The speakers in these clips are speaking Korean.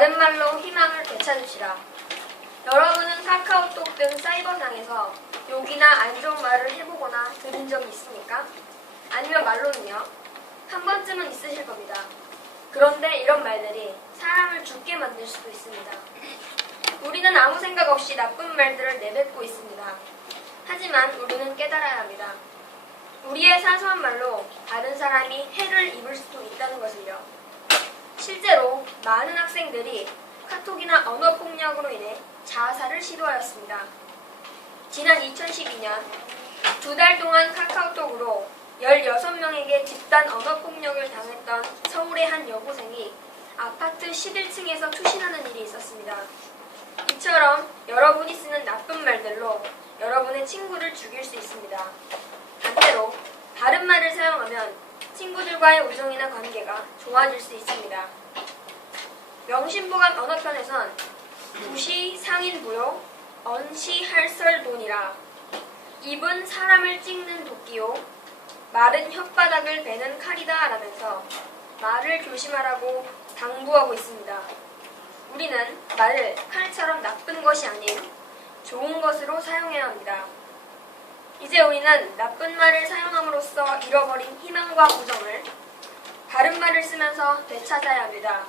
바른말로 희망을 되찾읍시다. 여러분은 카카오톡 등 사이버상에서 욕이나 안 좋은 말을 해보거나 들은 적이 있습니까? 아니면 말로는요? 한 번쯤은 있으실 겁니다. 그런데 이런 말들이 사람을 죽게 만들 수도 있습니다. 우리는 아무 생각 없이 나쁜 말들을 내뱉고 있습니다. 하지만 우리는 깨달아야 합니다. 우리의 사소한 말로 다른 사람이 해를 입을 수도 있다는 것을요. 실제로 많은 학생들이 카톡이나 언어폭력으로 인해 자살을 시도하였습니다. 지난 2012년 2달 동안 카카오톡으로 16명에게 집단 언어폭력을 당했던 서울의 한 여고생이 아파트 11층에서 투신하는 일이 있었습니다. 이처럼 여러분이 쓰는 나쁜 말들로 여러분의 친구를 죽일 수 있습니다. 반대로 바른 말을 사용하면 친구들과의 우정이나 관계가 좋아질 수 있습니다. 명심보감 언어편에선 부시 상인부요 언시 할설돈이라 입은 사람을 찍는 도끼요 말은 혓바닥을 베는 칼이다 라면서 말을 조심하라고 당부하고 있습니다. 우리는 말을 칼처럼 나쁜 것이 아닌 좋은 것으로 사용해야 합니다. 이제 우리는 나쁜 말을 사용함으로써 잃어버린 희망과 우정을 바른 말을 쓰면서 되찾아야 합니다.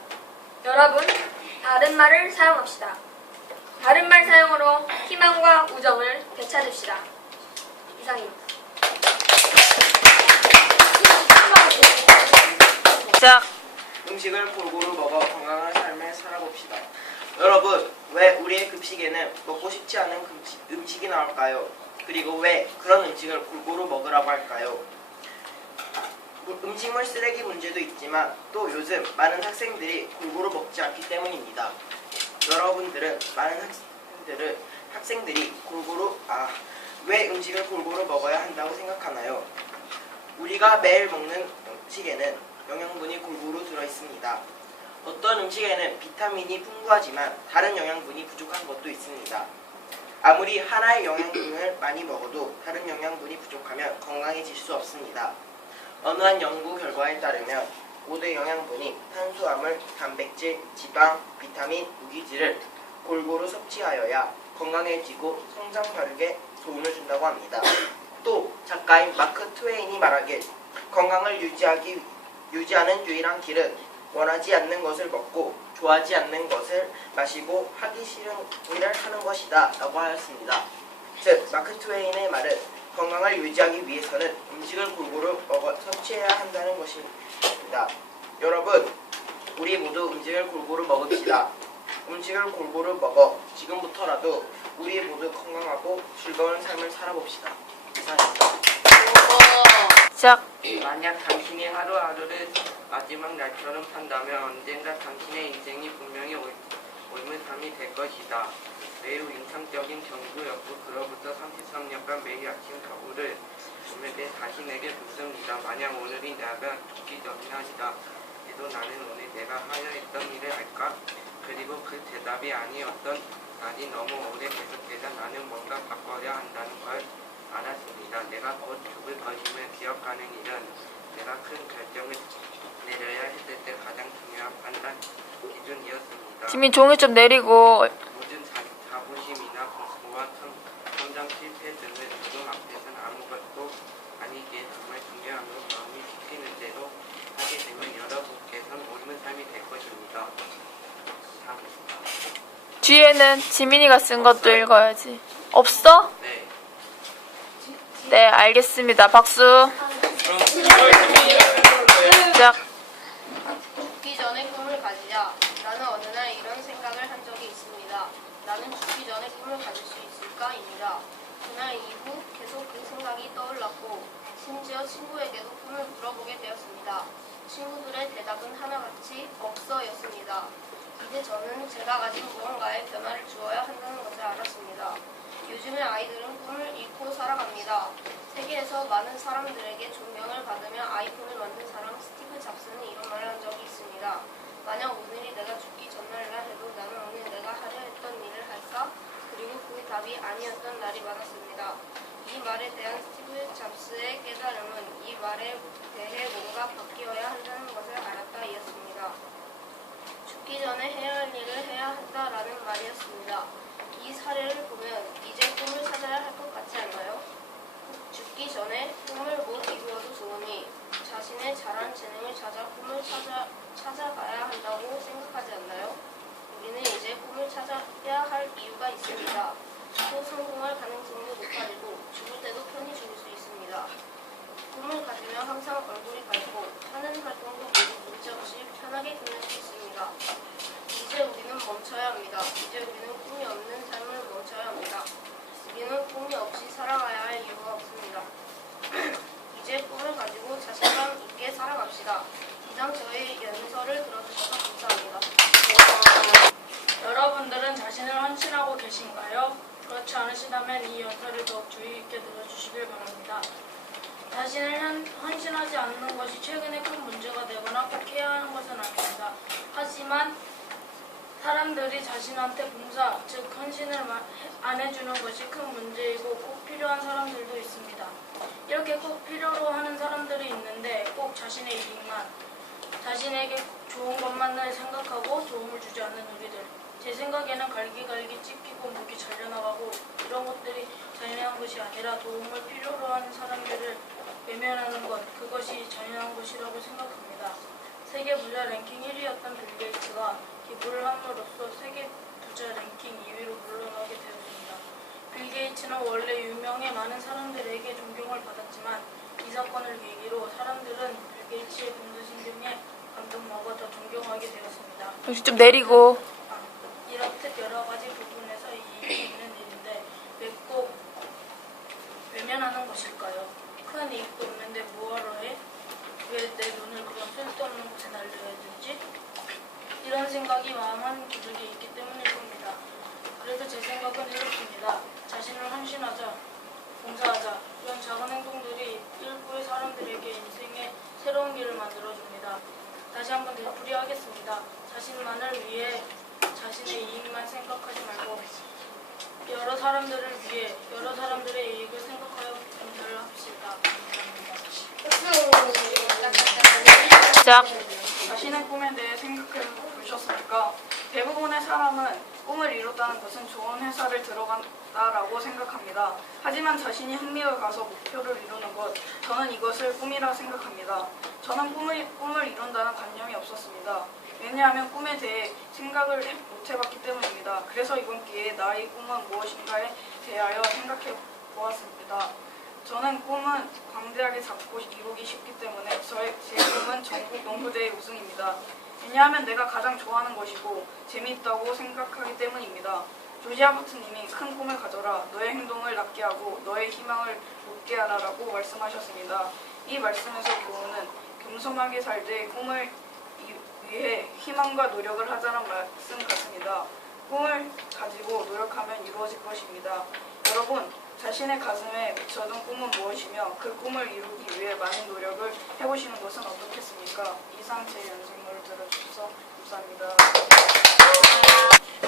여러분, 바른 말을 사용합시다. 바른 말 사용으로 희망과 우정을 되찾읍시다. 이상입니다. 시작. 음식을 골고루 먹어 건강한 삶을 살아봅시다. 여러분, 왜 우리의 급식에는 먹고 싶지 않은 음식이 나올까요? 그리고 왜 그런 음식을 골고루 먹으라고 할까요? 음식물 쓰레기 문제도 있지만 또 요즘 많은 학생들이 골고루 먹지 않기 때문입니다. 여러분들은 학생들이 왜 음식을 골고루 먹어야 한다고 생각하나요? 우리가 매일 먹는 음식에는 영양분이 골고루 들어있습니다. 어떤 음식에는 비타민이 풍부하지만 다른 영양분이 부족한 것도 있습니다. 아무리 하나의 영양분을 많이 먹어도 다른 영양분이 부족하면 건강해질 수 없습니다. 어느 한 연구 결과에 따르면 모든 영양분이 탄수화물, 단백질, 지방, 비타민, 무기질을 골고루 섭취하여야 건강해지고 성장 발육에 도움을 준다고 합니다. 또 작가인 마크 트웨인이 말하길 건강을 유지하는 유일한 길은 원하지 않는 것을 먹고 좋아하지 않는 것을 마시고 하기 싫은 일을 하는 것이다 라고 하였습니다. 즉 마크 트웨인의 말은 건강을 유지하기 위해서는 음식을 골고루 섭취해야 한다는 것입니다. 여러분, 우리 모두 음식을 골고루 먹읍시다. 음식을 골고루 먹어 지금부터라도 우리 모두 건강하고 즐거운 삶을 살아봅시다. 이상입니다. 시작. 만약 당신이 하루하루를 마지막 날처럼 산다면 언젠가 당신의 인생이 분명히 옳은 삶이 될 것이다. 매우 인상적인 경주였고 그로부터 33년간 매일 아침 거울을 보며 내 자신에게 묻습니다. 만약 오늘이 내가 죽기 전 날이다 해도 나는 오늘 내가 하려 했던 일을 할까? 그리고 그 대답이 아니었던 날이 너무 오래 계속되자 나는 뭔가 바꿔야 한다는 걸 알았습니다. 내가 곧 죽을 것임을 기억하는 일은 내가 큰 결정을 내려야 했을 때 가장 중요한 판단 기준이었습니다. 지민 종이 좀 내리고. 모든 자부심이나 공부와 성장 실패 등을 지금 앞에서는 아무것도 아니기에 정말 중요한 건 마음이 씹히는 대로 하게 되면 여러분께서는 옳은 삶이 될 것입니다. 뒤에는 지민이가 쓴 것도 읽어야지. 없어? 네. 네, 알겠습니다. 박수. 시작. 죽기 전에 꿈을 가지자. 나는 어느 날 이런 생각을 한 적이 있습니다. 나는 죽기 전에 꿈을 가질 수 있을까?입니다. 그날 이후 계속 그 생각이 떠올랐고 심지어 친구에게도 꿈을 물어보게 되었습니다. 친구들의 대답은 하나같이 없어였습니다. 이제 저는 제가 가진 무언가에 변화를 주어야 한다는 것을 알았습니다. 요즘의 아이들은 꿈을 잃고 살아갑니다. 세계에서 많은 사람들에게 존경을 받으며 아이폰을 만든 사람 스티브 잡스는 이런 말을 한 적이 있습니다. 만약 오늘이 내가 죽기 전날이라 해도 나는 오늘 내가 하려 했던 일을 할까? 그리고 그 답이 아니었던 날이 많았습니다. 이 말에 대한 스티브 잡스의 깨달음은 이 말에 대해 뭔가 바뀌어야 한다는 것을 알았다이었습니다. 죽기 죽기 전에 해야 할 일을 해야 한다라는 말이었습니다. 이 사례를 보면 이제 꿈을 찾아야 할 것 같지 않나요? 죽기 전에 꿈을 못 이루어도 좋으니 자신의 잘한 재능을 찾아 꿈을 찾아가야 한다고 생각하지 않나요? 우리는 이제 꿈을 찾아야 할 이유가 있습니다. 또 성공할 가능성도 높아지고 죽을 때도 편히 죽을 수 있습니다. 꿈을 가지면 항상 얼굴이 밝고 하는 활동도 모두 문제없이 편하게 끝낼 수 있습니다. 이제 우리는 멈춰야 합니다. 이제 우리는 꿈이 없는 삶을 멈춰야 합니다. 우리는 꿈이 없이 살아가야 할 이유가 없습니다. 이제 꿈을 가지고 자신감 있게 살아갑시다. 이상 저의 연설을 들어주셔서 감사합니다. 여러분들은 자신을 헌신하고 계신가요? 그렇지 않으시다면 이 연설을 더욱 주의 있게 들어주시길 바랍니다. 자신을 헌신하지 않는 것이 최근에 큰 문제가 되거나 꼭 해야 하는 것은 아닙니다. 하지만 사람들이 자신한테 봉사, 즉 헌신을 안 해주는 것이 큰 문제이고 꼭 필요한 사람들도 있습니다. 이렇게 꼭 필요로 하는 사람들이 있는데 꼭 자신의 이익만, 자신에게 좋은 것만을 생각하고 도움을 주지 않는 우리들. 제 생각에는 갈기갈기 찢기고 목이 잘려나가고 이런 것들이 잔인한 것이 아니라 도움을 필요로 하는 사람들을 외면하는 것, 그것이 잔인한 것이라고 생각합니다. 세계 부자 랭킹 1위였던 빌 게이츠가 기부를 함으로써 세계 부자 랭킹 2위로 물러나게 되었습니다. 빌 게이츠는 원래 유명해 많은 사람들에게 존경을 받았지만 이 사건을 계기로 사람들은 빌 게이츠의 봉사신경에 감동하고 더 존경하게 되었습니다. 역시 좀 내리고. 이렇듯 여러 가지 부분에서 이익이 있는 일인데 왜 꼭 외면하는 것일까요? 큰 이익도 없는데 뭐하러 해? 왜 내 눈을 그런 쓸데없는 곳에 날려야 되지? 이런 생각이 마음 한구석에 있기 때문일 겁니다. 그래서 제 생각은 이렇습니다. 자신을 헌신하자, 봉사하자. 이런 작은 행동들이 일부의 사람들에게 인생의 새로운 길을 만들어줍니다. 다시 한번 되풀이하겠습니다. 자신만을 위해 자신의 이익만 생각하지 말고 여러 사람들을 위해 여러 사람들의 이익을 생각하여 봉사를 합시다. 감사합니다. 시작. 자신의 꿈에 대해 생각해 보셨습니까? 대부분의 사람은 꿈을 이뤘다는 것은 좋은 회사를 들어간다라고 생각합니다. 하지만 자신이 학교에 가서 목표를 이루는 것, 저는 이것을 꿈이라 생각합니다. 저는 꿈을 이룬다는 관념이 없었습니다. 왜냐하면 꿈에 대해 생각을 못 해봤기 때문입니다. 그래서 이번 기회에 나의 꿈은 무엇인가에 대하여 생각해 보았습니다. 저는 꿈은 광대하게 잡고 이루기 쉽기 때문에 제 꿈은 전국 농구대회 우승입니다. 왜냐하면 내가 가장 좋아하는 것이고 재미있다고 생각하기 때문입니다. 조지아 박스님이 큰 꿈을 가져라, 너의 행동을 낮게 하고 너의 희망을 높게 하라라고 말씀하셨습니다. 이 말씀에서 교훈은 겸손하게 살되 꿈을 위해 희망과 노력을 하자는 말씀 같습니다. 꿈을 가지고 노력하면 이루어질 것입니다. 여러분, 자신의 가슴에 묻혀둔 꿈은 무엇이며 그 꿈을 이루기 위해 많은 노력을 해보시는 것은 어떻겠습니까? 이상 제 연설문을 들어주셔서 감사합니다.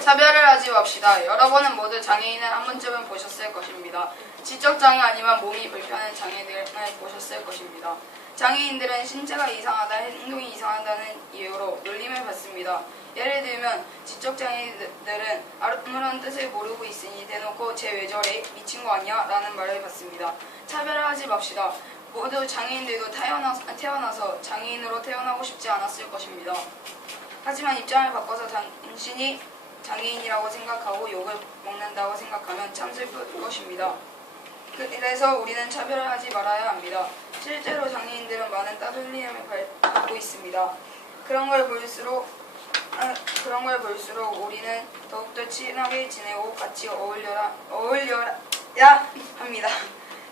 차별을 하지 맙시다. 여러분은 모두 장애인을 한 번쯤은 보셨을 것입니다. 지적장애 아니면 몸이 불편한 장애인을 보셨을 것입니다. 장애인들은 신체가 이상하다, 행동이 이상하다는 이유로 놀림을 받습니다. 예를 들면 지적장애인들은 아무런 뜻을 모르고 있으니 대놓고 쟤 왜 저래? 미친 거 아니야? 라는 말을 받습니다. 차별을 하지 맙시다. 모두 장애인들도 태어나서 장애인으로 태어나고 싶지 않았을 것입니다. 하지만 입장을 바꿔서 당신이 장애인이라고 생각하고 욕을 먹는다고 생각하면 참 슬플 것입니다. 그래서 우리는 차별을 하지 말아야 합니다. 실제로 장애인들은 많은 따돌림을 받고 있습니다. 그런 걸 볼수록 우리는 더욱더 친하게 지내고 같이 어울려야 합니다.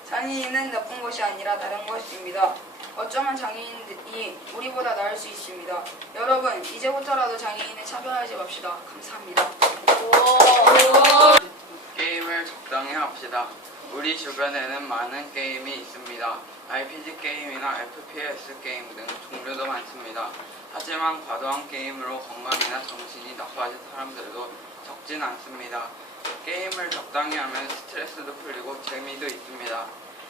장애인은 나쁜 것이 아니라 다른 것입니다. 어쩌면 장애인이 우리보다 나을 수 있습니다. 여러분, 이제부터라도 장애인을 차별하지 맙시다. 감사합니다. 게임을 적당히 합시다. 우리 주변에는 많은 게임이 있습니다. RPG 게임이나 FPS 게임 등 종류도 많습니다. 하지만 과도한 게임으로 건강이나 정신이 나빠진 사람들도 적진 않습니다. 게임을 적당히 하면 스트레스도 풀리고 재미도 있습니다.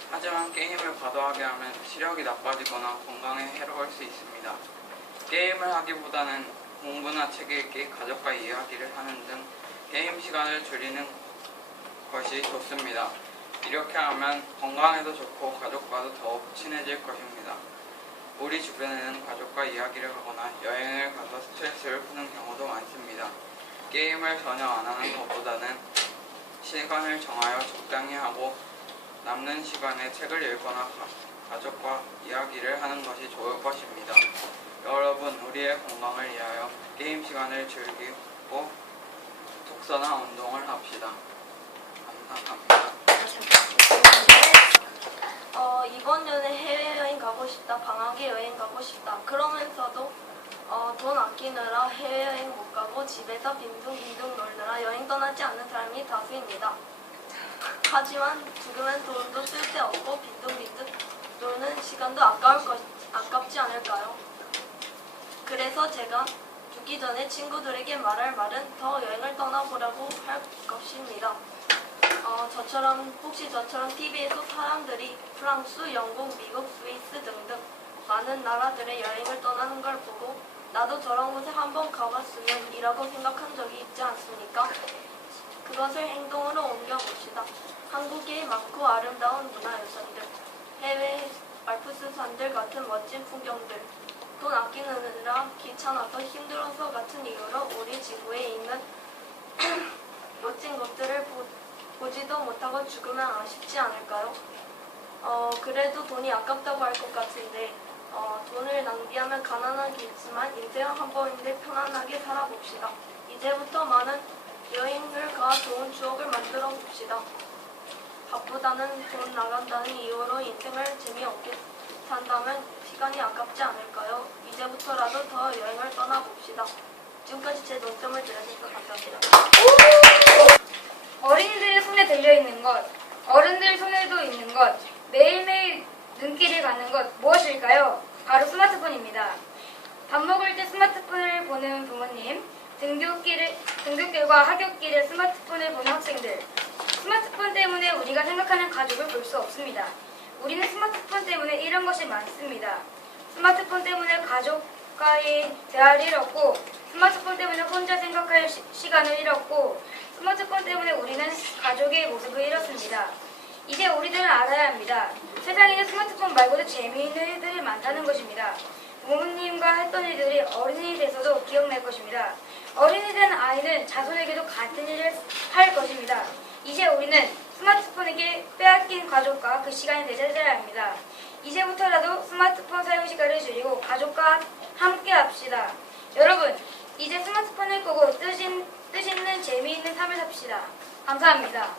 하지만 게임을 과도하게 하면 시력이 나빠지거나 건강에 해로울 수 있습니다. 게임을 하기보다는 공부나 책 읽기, 가족과 이야기를 하는 등 게임 시간을 줄이는 것이 좋습니다. 이렇게 하면 건강에도 좋고 가족과도 더욱 친해질 것입니다. 우리 주변에는 가족과 이야기를 하거나 여행을 가서 스트레스를 푸는 경우도 많습니다. 게임을 전혀 안 하는 것보다는 시간을 정하여 적당히 하고 남는 시간에 책을 읽거나 가족과 이야기를 하는 것이 좋을 것입니다. 여러분, 우리의 건강을 위하여 게임 시간을 즐기고 독서나 운동을 합시다. 감사합니다. 이번 연에 해외여행 가고 싶다, 방학에 여행 가고 싶다. 그러면서도 돈 아끼느라 해외여행 못 가고 집에서 빈둥빈둥 놀느라 여행 떠나지 않는 사람이 다수입니다. 하지만 지금은 돈도 쓸데없고 빈둥빈둥 노는 시간도 아깝지 않을까요? 그래서 제가 죽기 전에 친구들에게 말할 말은 더 여행을 떠나보라고 할 것입니다. 혹시 저처럼 TV에서 사람들이 프랑스, 영국, 미국, 스위스 등등 많은 나라들의 여행을 떠나는 걸 보고 나도 저런 곳에 한번 가봤으면 이라고 생각한 적이 있지 않습니까? 그것을 행동으로 옮겨봅시다. 한국의 많고 아름다운 문화유산들, 해외 알프스 산들 같은 멋진 풍경들, 돈 아끼느라 귀찮아서 힘들어서 같은 이유로 우리 지구에 있는 멋진 것들을 보지도 못하고 죽으면 아쉽지 않을까요? 그래도 돈이 아깝다고 할 것 같은데 돈을 낭비하면 가난하겠지만 인생은 한 번인데 편안하게 살아봅시다. 이제부터 많은 여행을 가 좋은 추억을 만들어 봅시다. 바쁘다는 돈 나간다는 이유로 인생을 재미없게 산다면 시간이 아깝지 않을까요? 이제부터라도 더 여행을 떠나봅시다. 지금까지 제 논점을 들려주셔서 감사합니다. 어린이들의 손에 들려있는 것, 어른들 손에도 있는 것, 매일매일 눈길을 가는 것 무엇일까요? 바로 스마트폰입니다. 밥 먹을 때 스마트폰을 보는 부모님, 등굣길과 하굣길에 스마트폰을 보는 학생들, 스마트폰 때문에 우리가 생각하는 가족을 볼 수 없습니다. 우리는 스마트폰 때문에 잃은 것이 많습니다. 스마트폰 때문에 가족과의 대화를 잃었고, 스마트폰 때문에 혼자 생각할 시간을 잃었고, 스마트폰 때문에 우리는 가족의 모습을 잃었습니다. 이제 우리들은 알아야 합니다. 세상에는 스마트폰 말고도 재미있는 일들이 많다는 것입니다. 부모님과 했던 일들이 어른이 돼서도 기억날 것입니다. 어른이 된 아이는 자손에게도 같은 일을 할 것입니다. 이제 우리는 스마트폰에게 빼앗긴 가족과 그 시간을 되찾아야 합니다. 이제부터라도 스마트폰 사용 시간을 줄이고 가족과 함께 합시다. 여러분, 이제 스마트폰을 끄고 뜻있는 재미있는 삶을 삽시다. 감사합니다.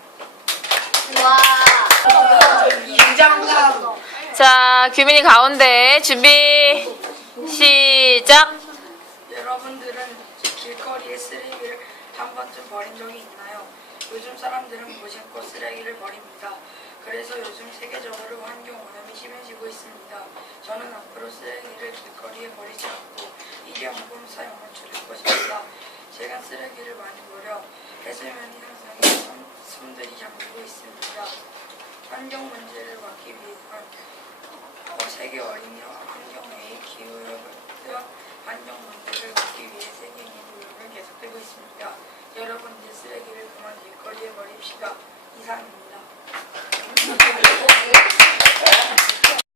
자, 규민이 가운데 준비 시작. 여러분들은 길거리에 쓰레기를 한 번쯤 버린 적이 있나요? 요즘 사람들은 무심코 쓰레기를 버립니다. 그래서 요즘 세계적으로 환경 오염이 심해지고 있습니다. 저는 앞으로 쓰레기를 길거리에 버리지 않고 일회용품 사용을 줄일 것입니다. 제가 쓰레기를 많이 버려 해수면이 향상해 섬들이 잠기고 있습니다. 환경 문제를 막기 위해 세계 어린이